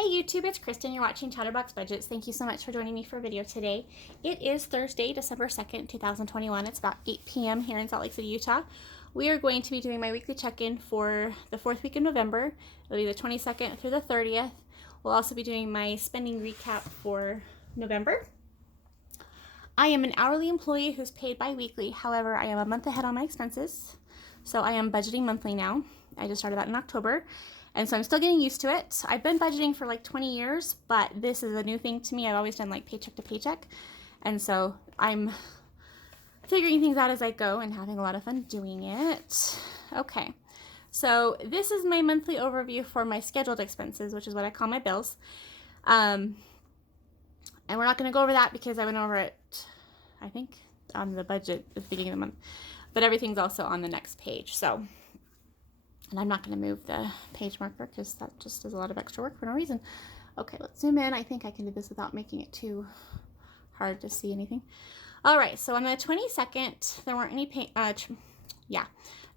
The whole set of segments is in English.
Hey YouTube, it's Kristen. You're watching Chatterbox Budgets. Thank you so much for joining me for a video today. It is Thursday, December 2nd, 2021. It's about 8 p.m. here in Salt Lake City, Utah. We are going to be doing my weekly check-in for the 4th week of November. It'll be the 22nd through the 30th. We'll also be doing my spending recap for November. I am an hourly employee who's paid bi-weekly. However, I am a month ahead on my expenses. So I am budgeting monthly now. I just started that in October. And so I'm still getting used to it. I've been budgeting for like 20 years, but this is a new thing to me. I've always done like paycheck to paycheck. And so I'm figuring things out as I go and having a lot of fun doing it. Okay, so this is my monthly overview for my scheduled expenses, which is what I call my bills. And we're not going to go over that because I went over it, I think, on the budget at the beginning of the month. But everything's also on the next page. So, and I'm not going to move the page marker because that just is a lot of extra work for no reason. Okay, let's zoom in. I think I can do this without making it too hard to see anything. All right, so on the 22nd, there weren't any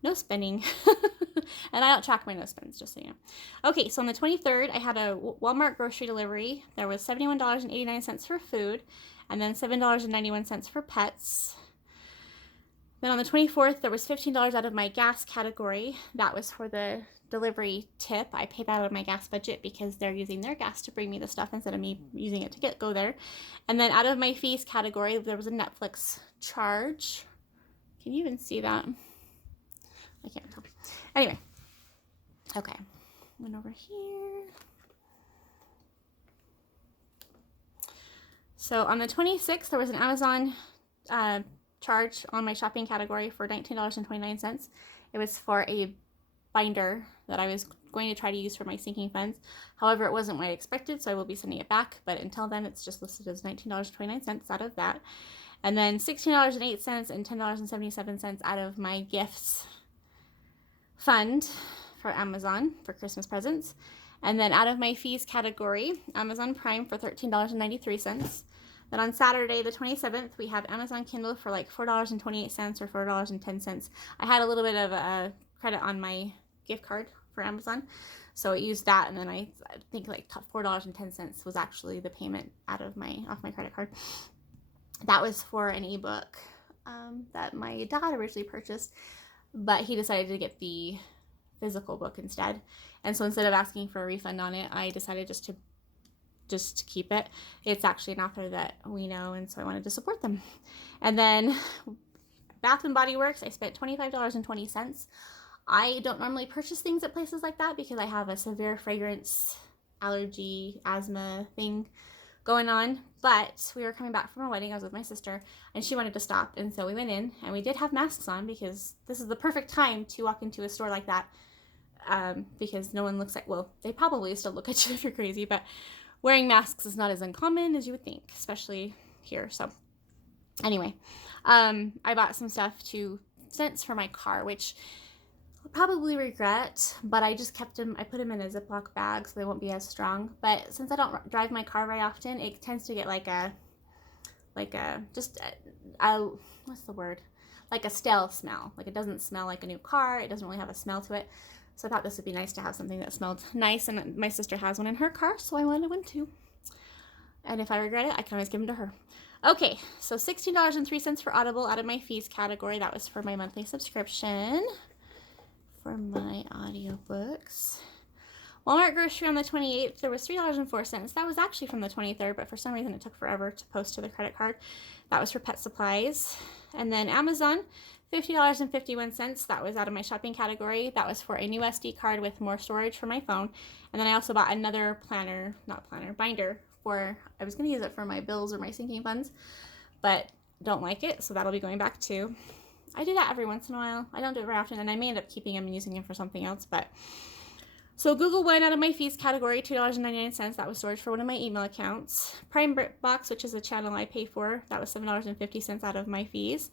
no spending. And I don't track my no spends, just so you know. Okay, so on the 23rd, I had a Walmart grocery delivery. There was $71.89 for food, and then $7.91 for pets. Then on the 24th, there was $15 out of my gas category. That was for the delivery tip. I paid that out of my gas budget because they're using their gas to bring me the stuff instead of me using it to go there. And then out of my fees category, there was a Netflix charge. Can you even see that? I can't tell. Anyway, okay. Went over here. So on the 26th, there was an Amazon charge on my shopping category for $19.29. It was for a binder that I was going to try to use for my sinking funds. However, it wasn't what I expected, so I will be sending it back. But until then, it's just listed as $19.29 out of that. And then $16.08 and $10.77 out of my gifts fund for Amazon for Christmas presents. And then out of my fees category, Amazon Prime for $13.93. Then on Saturday, the 27th, we have Amazon Kindle for like $4.28 or $4.10. I had a little bit of a credit on my gift card for Amazon, so I used that, and then I think like $4.10 was actually the payment off my credit card. That was for an ebook that my dad originally purchased, but he decided to get the physical book instead. And so instead of asking for a refund on it, I decided just to keep it. It's actually an author that we know, and so I wanted to support them. And then Bath and Body Works, I spent $25.20. I don't normally purchase things at places like that because I have a severe fragrance allergy, asthma thing going on. But we were coming back from a wedding. I was with my sister, and she wanted to stop, and so we went in, and we did have masks on because this is the perfect time to walk into a store like that, because no one looks like, well, they probably still look at you if you're crazy, but wearing masks is not as uncommon as you would think, especially here. So anyway, I bought some scents for my car, which I'll probably regret, but I just kept them. I put them in a Ziploc bag so they won't be as strong. But since I don't drive my car very often, it tends to get like a what's the word? Like a stale smell. Like it doesn't smell like a new car. It doesn't really have a smell to it. So I thought this would be nice to have something that smelled nice, and my sister has one in her car, so I wanted one too. And if I regret it, I can always give them to her. Okay, so $16.03 for Audible out of my fees category. That was for my monthly subscription for my audiobooks. Walmart grocery on the 28th, there was $3.04. That was actually from the 23rd, but for some reason it took forever to post to the credit card. That was for pet supplies. And then Amazon, $50.51. That was out of my shopping category. That was for a new SD card with more storage for my phone. And then I also bought another binder for, I was going to use it for my bills or my sinking funds, but don't like it, so that'll be going back too. I do that every once in a while. I don't do it very often, and I may end up keeping them and using them for something else, but so Google One out of my fees category, $2.99. That was storage for one of my email accounts. Prime Box, which is a channel I pay for, that was $7.50 out of my fees.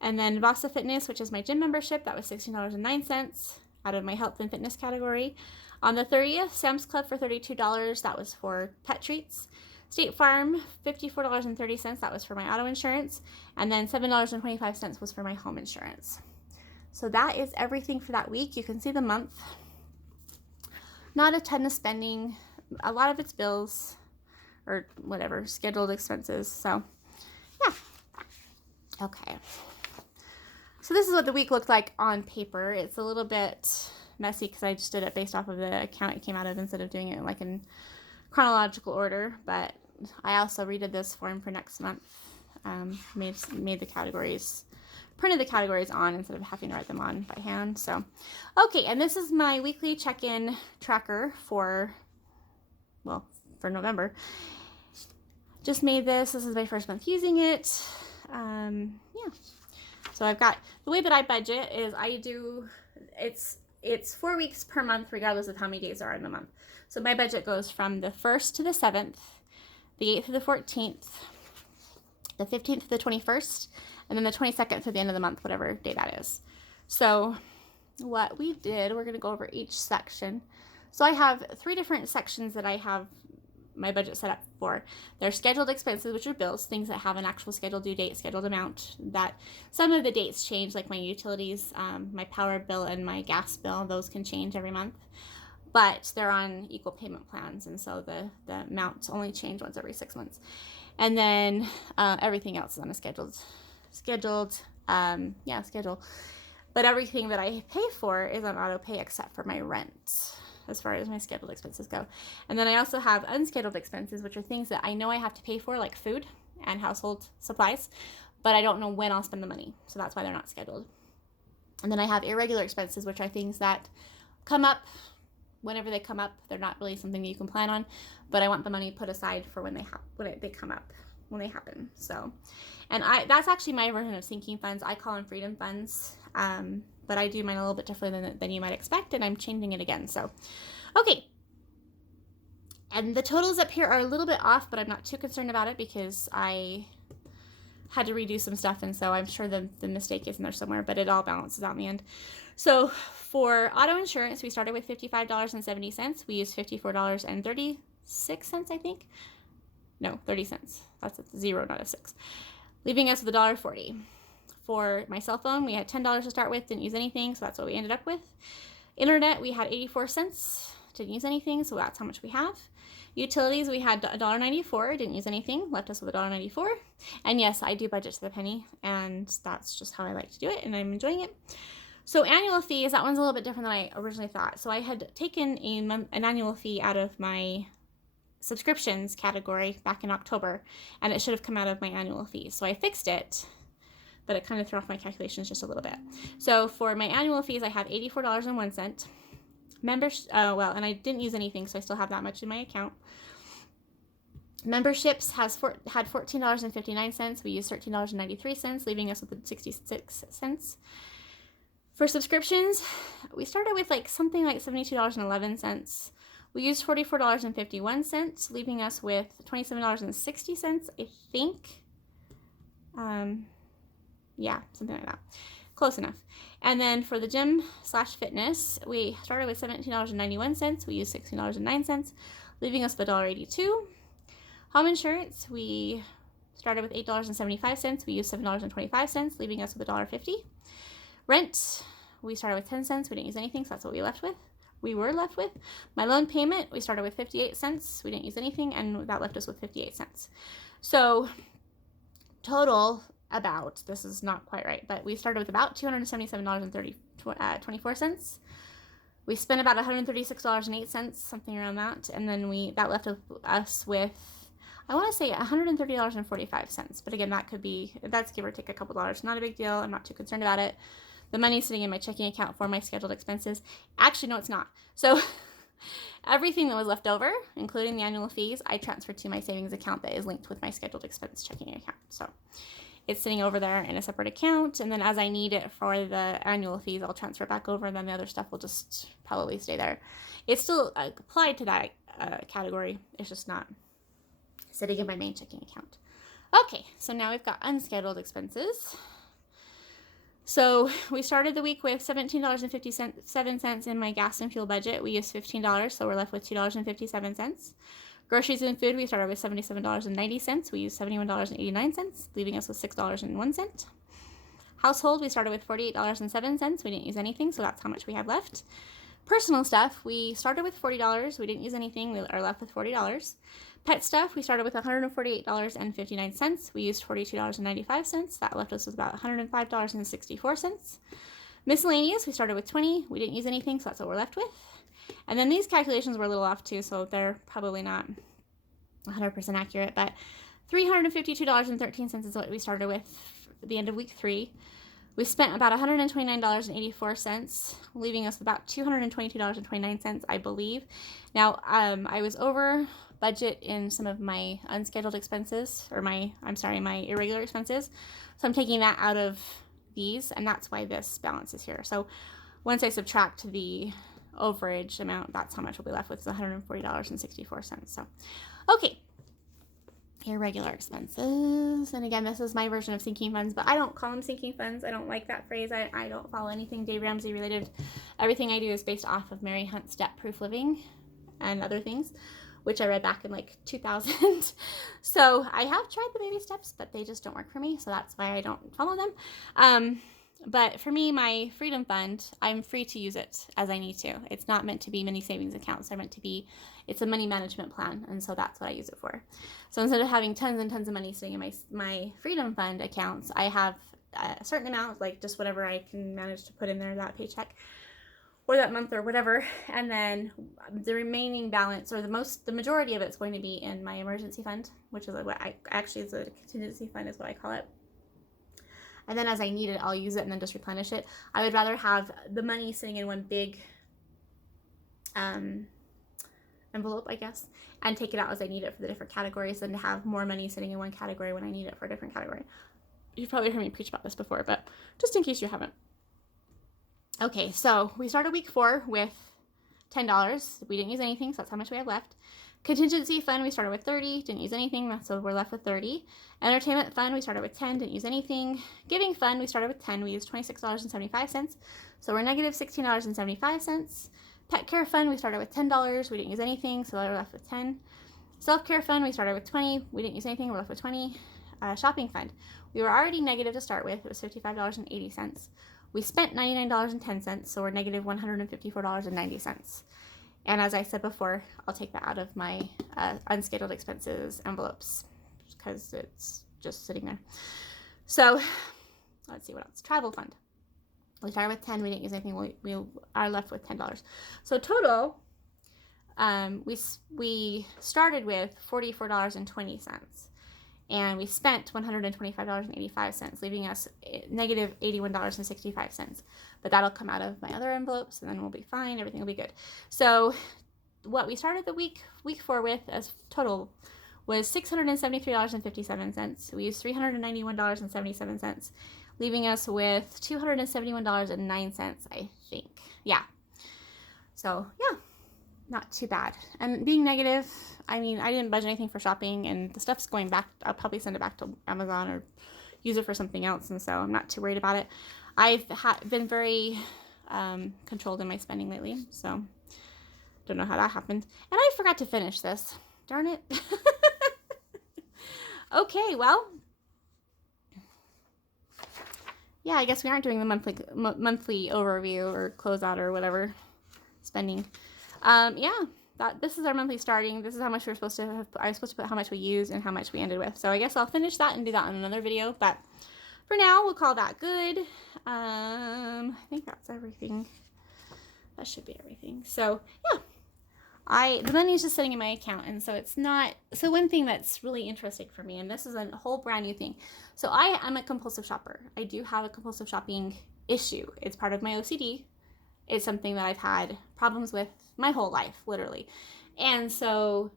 And then Vasa Fitness, which is my gym membership, that was $16.09 out of my health and fitness category. On the 30th, Sam's Club for $32. That was for pet treats. State Farm, $54.30. That was for my auto insurance. And then $7.25 was for my home insurance. So that is everything for that week. You can see the month. Not a ton of spending. a lot of it's bills or whatever, scheduled expenses. So yeah. Okay. So this is what the week looked like on paper. It's a little bit messy because I just did it based off of the account it came out of instead of doing it like in chronological order. But I also redid this form for next month. Made the categories, printed the categories on instead of having to write them on by hand. So, okay, and this is my weekly check-in tracker for November. Just made this. This is my first month using it. Yeah. So I've got, the way that I budget is it's 4 weeks per month regardless of how many days are in the month. So my budget goes from the 1st to the 7th, the 8th to the 14th, the 15th to the 21st, and then the 22nd to the end of the month, whatever day that is. So what we did, we're going to go over each section. So I have 3 different sections that I have my budget set up for. There's scheduled expenses, which are bills, things that have an actual scheduled due date, scheduled amount, that some of the dates change, like my utilities, my power bill and my gas bill, those can change every month. But they're on equal payment plans, and so the amounts only change once every 6 months. And then everything else is on a schedule. But everything that I pay for is on auto pay except for my rent, as far as my scheduled expenses go. And then I also have unscheduled expenses, which are things that I know I have to pay for, like food and household supplies, but I don't know when I'll spend the money. So that's why they're not scheduled. And then I have irregular expenses, which are things that come up whenever they come up. They're not really something that you can plan on, but I want the money put aside for when they come up, when they happen. So, and that's actually my version of sinking funds. I call them freedom funds, but I do mine a little bit differently than you might expect, and I'm changing it again. So, okay. And the totals up here are a little bit off, but I'm not too concerned about it because I had to redo some stuff, and so I'm sure the mistake is in there somewhere, but it all balances out in the end. So for auto insurance, we started with $55.70. We used $54.36, I think. No, 30 cents. That's a 0, not a 6. Leaving us with $1.40. For my cell phone, we had $10 to start with, didn't use anything, so that's what we ended up with. Internet, we had 84 cents, didn't use anything, so that's how much we have. Utilities, we had $1.94, didn't use anything, left us with $1.94. And yes, I do budget to the penny, and that's just how I like to do it, and I'm enjoying it. So annual fees, that one's a little bit different than I originally thought. So I had taken an annual fee out of my subscriptions category back in October, and it should have come out of my annual fees. So I fixed it, but it kind of threw off my calculations just a little bit. So for my annual fees, I have $84.01. And I didn't use anything, so I still have that much in my account. Memberships had $14.59. We used $13.93, leaving us with 66 cents. For subscriptions, we started with something like $72.11. We used $44.51, leaving us with $27.60, I think. Yeah, something like that. Close enough. And then for the gym/fitness, we started with $17.91. We used $16.09, leaving us with $1.82. Home insurance, we started with $8.75. We used $7.25, leaving us with $1.50. Rent, we started with 10 cents. We didn't use anything, so that's what we were left with. My loan payment, we started with 58 cents. We didn't use anything, and that left us with 58 cents. So total this is not quite right, but we started with about $277.24. We spent about $136.08, something around that, and then that left us with, I want to say $130.45, but again, that's give or take a couple dollars. Not a big deal. I'm not too concerned about it. The money's sitting in my checking account for my scheduled expenses. Actually, no, it's not. So everything that was left over, including the annual fees, I transferred to my savings account that is linked with my scheduled expense checking account. So it's sitting over there in a separate account, and then as I need it for the annual fees, I'll transfer it back over, and then the other stuff will just probably stay there. It's still applied to that category. It's just not sitting in my main checking account. Okay, so now we've got unscheduled expenses. So we started the week with $17.57 in my gas and fuel budget. We used $15, so we're left with $2.57. Groceries and food, we started with $77.90. We used $71.89, leaving us with $6.01. Household, we started with $48.07. We didn't use anything, so that's how much we have left. Personal stuff, we started with $40. We didn't use anything. We are left with $40. Pet stuff, we started with $148.59. We used $42.95. That left us with about $105.64. Miscellaneous, we started with 20. We didn't use anything, so that's what we're left with. And then these calculations were a little off too, so they're probably not 100% accurate, but $352.13 is what we started with at the end of week 3. We spent about $129.84, leaving us with about $222.29, I believe. Now, I was over budget in some of my unscheduled expenses, or my irregular expenses. So I'm taking that out of these, and that's why this balance is here. So once I subtract the overage amount, that's how much we'll be left with, is $140.64. So, okay. Irregular expenses. And again, this is my version of sinking funds, but I don't call them sinking funds. I don't like that phrase. I don't follow anything Dave Ramsey related. Everything I do is based off of Mary Hunt's Debt Proof Living and other things, which I read back in like 2000. So I have tried the baby steps, but they just don't work for me. So that's why I don't follow them. But for me, my freedom fund, I'm free to use it as I need to. It's not meant to be mini savings accounts. They're meant to be, it's a money management plan. And so that's what I use it for. So instead of having tons and tons of money sitting in my freedom fund accounts, I have a certain amount, like just whatever I can manage to put in there that paycheck or that month or whatever. And then the remaining balance, or the majority of it's going to be in my emergency fund, which is what it's a contingency fund is what I call it. And then as I need it, I'll use it and then just replenish it. I would rather have the money sitting in one big envelope, I guess, and take it out as I need it for the different categories than to have more money sitting in one category when I need it for a different category. You've probably heard me preach about this before, but just in case you haven't. Okay, so we started week 4 with $10. We didn't use anything, so that's how much we have left. Contingency fund, we started with 30, didn't use anything, so we're left with 30. Entertainment fund, we started with 10, didn't use anything. Giving fund, we started with 10, we used $26.75, so we're negative $16.75. Pet care fund, we started with $10, we didn't use anything, so we're left with 10. Self-care fund, we started with 20, we didn't use anything, we're left with 20. Shopping fund, we were already negative to start with, it was $55.80. We spent $99.10, so we're negative $154.90. And as I said before, I'll take that out of my unscheduled expenses envelopes because it's just sitting there. So let's see what else. Travel fund. We started with 10. We didn't use anything. We are left with $10. So total, we started with $44.20. And we spent $125.85, leaving us negative $81.65. But that'll come out of my other envelopes, and then we'll be fine. Everything will be good. So what we started the week 4 with as total was $673.57. We used $391.77, leaving us with $271.09, I think. Yeah. So, yeah. Not too bad. And being negative, I mean, I didn't budget anything for shopping, and the stuff's going back. I'll probably send it back to Amazon or use it for something else, and so I'm not too worried about it. I've been very controlled in my spending lately, so don't know how that happened. And I forgot to finish this. Darn it. Okay, well, yeah, I guess we aren't doing the monthly overview or closeout or whatever spending. Yeah, this is our monthly starting. This is how much I was supposed to put how much we used and how much we ended with. So I guess I'll finish that and do that in another video. But for now, we'll call that good. I think that's everything. That should be everything. So yeah, the money is just sitting in my account, and so it's not. So one thing that's really interesting for me, and this is a whole brand new thing. So I am a compulsive shopper. I do have a compulsive shopping issue. It's part of my OCD. It's something that I've had problems with my whole life, literally. And so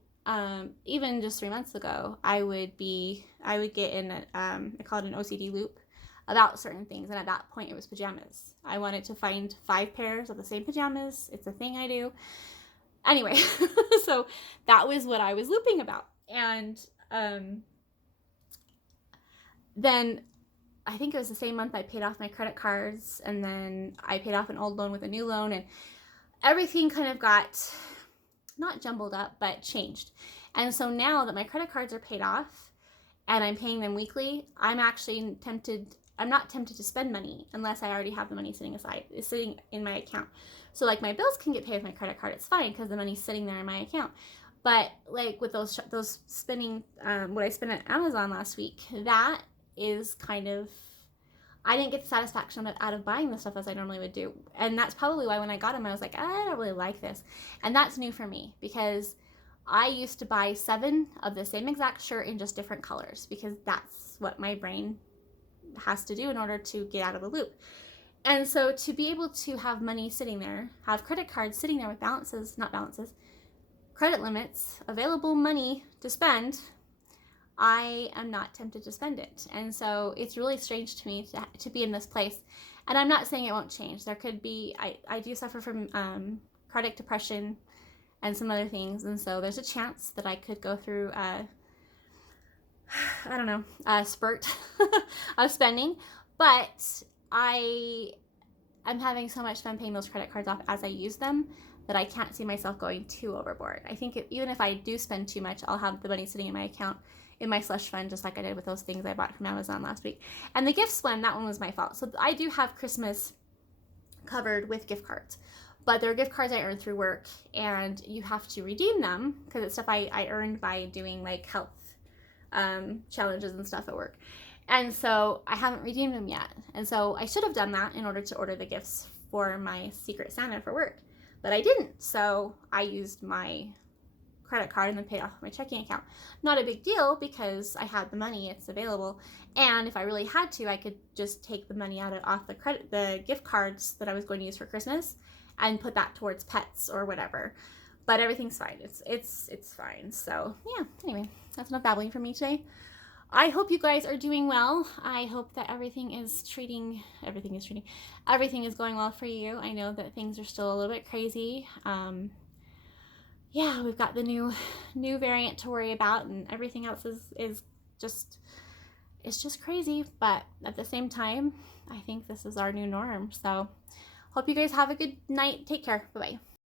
even just 3 months ago, I would get in I call it an OCD loop about certain things. And at that point, it was pajamas. I wanted to find 5 pairs of the same pajamas. It's a thing I do. Anyway, so that was what I was looping about. And then I think it was the same month I paid off my credit cards, and then I paid off an old loan with a new loan, and everything kind of got not jumbled up, but changed. And so now that my credit cards are paid off and I'm paying them weekly, I'm actually tempted, I'm not tempted to spend money unless I already have the money sitting in my account. So like my bills can get paid with my credit card. It's fine because the money's sitting there in my account. But like with those spending, what I spent at Amazon last week, that is kind of, I didn't get the satisfaction out of buying the stuff as I normally would do. And that's probably why when I got them, I was like, I don't really like this. And that's new for me because I used to buy 7 of the same exact shirt in just different colors because that's what my brain has to do in order to get out of the loop. And so to be able to have money sitting there, have credit cards sitting there with credit limits, available money to spend, I am not tempted to spend it. And so it's really strange to me to be in this place. And I'm not saying it won't change. There could be, I do suffer from chronic depression and some other things. And so there's a chance that I could go through a spurt of spending. But I'm having so much fun paying those credit cards off as I use them that I can't see myself going too overboard. I think even if I do spend too much, I'll have the money sitting in my account in my slush fund, just like I did with those things I bought from Amazon last week. And the gifts one, that one was my fault. So I do have Christmas covered with gift cards, but they're gift cards I earned through work, and you have to redeem them because it's stuff I earned by doing like health challenges and stuff at work. And so I haven't redeemed them yet. And so I should have done that in order to order the gifts for my Secret Santa for work, but I didn't. So I used my credit card and then paid off my checking account. Not a big deal because I had the money, it's available. And if I really had to, I could just take the money off the gift cards that I was going to use for Christmas and put that towards pets or whatever. But everything's fine. It's fine. So yeah, anyway, that's enough babbling for me today. I hope you guys are doing well. I hope that everything is going well for you. I know that things are still a little bit crazy. Yeah, we've got the new variant to worry about, and everything else is just crazy. But at the same time, I think this is our new norm. So hope you guys have a good night. Take care. Bye-bye.